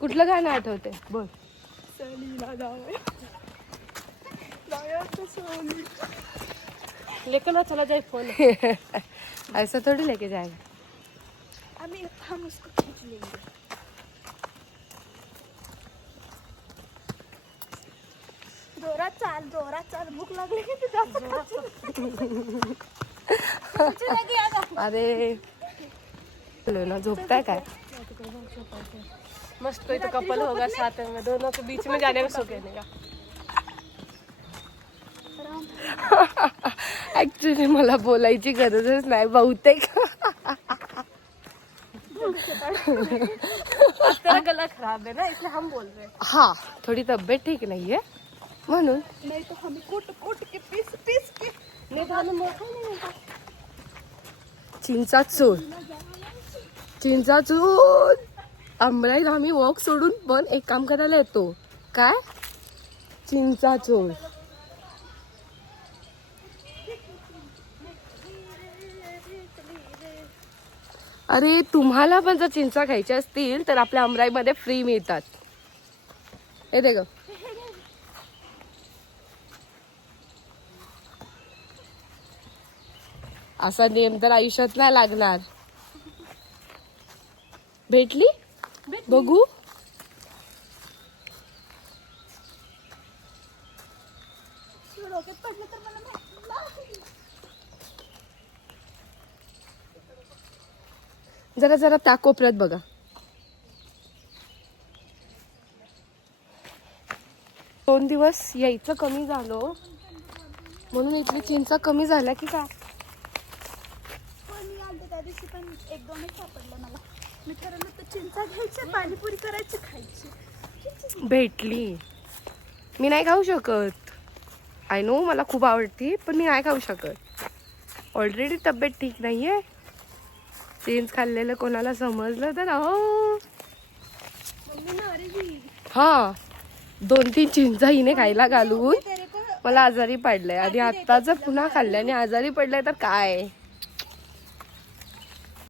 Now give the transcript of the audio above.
कुठलं गाणं आठवते बोल. लेकिन ना चला जाए फोन. ऐसा थोड़ी लेके जाएगा. हम उसको खींच लेंगे. जोरात चाल भूक लागली की अरे ना झोपताय काय. मस्त कोई तो कपल होगा साथ में, दोनों के बीच में जाने का सोचने का. ऍक्च्युली मला बोलायची गरजच नाही बहुतेक. तेरा गला खराब है ना इसलिए हम बोल रहे हैं. हाँ थोड़ी तबीयत ठीक नहीं है म्हणून. नहीं तो हमें कोट के पीस के नहीं खाने मौका नहीं मिलता. चिंचा चूर, चिंचा चूर. आंबळाईला आम्ही वॉक सोडून पण एक काम करायला येतो. काय चिंचा चूर. अरे तुम्हाला पण जर चिंचा खायच्या असतील तर आपल्या अमराईमध्ये फ्री मिळतात. हे दे ग. असा नेम तर आयुष्यात नाही लागणार. भेटली बघू. जरा जरा त्या कोपऱ्यात बघा. दोन दिवस यायचं कमी झालो म्हणून इथली चिंचा कमी झाल्या की काय. त्या दिवशी पण एक दोनच सापडलं मला. मी ठरवलं तर चिंचा घ्यायची, पाणीपुरी करायची, खायची. भेटली. मी नाही खाऊ शकत. आय नो मला खूप आवडती पण मी नाही खाऊ शकत. ऑलरेडी तब्येत ठीक नाहीये. चिंच खाल्लेलं कोणाला समजलं तर अहो. हा 2-3 चिंचा हिने खायला घालून मला आजारी पडलंय. आणि आता जर पुन्हा खाल्ल्याने आजारी पडलंय तर काय.